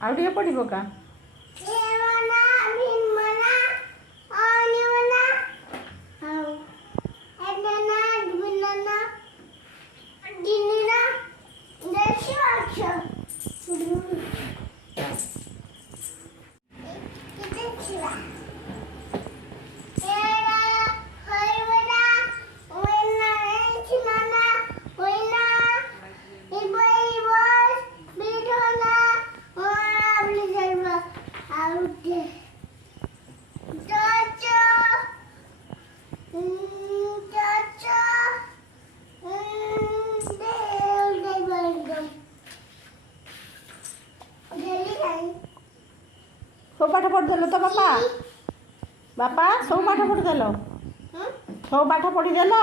ଆଉ ଟିକେ ପଢ଼ିବ କା ସବୁ ପାଠ ପଢ଼ିଦେଲ ତ ବାପା ବାପା ସବୁ ପାଠ ପଢ଼ିଦେଲ ସବୁ ପାଠ ପଢ଼ିଦେଲ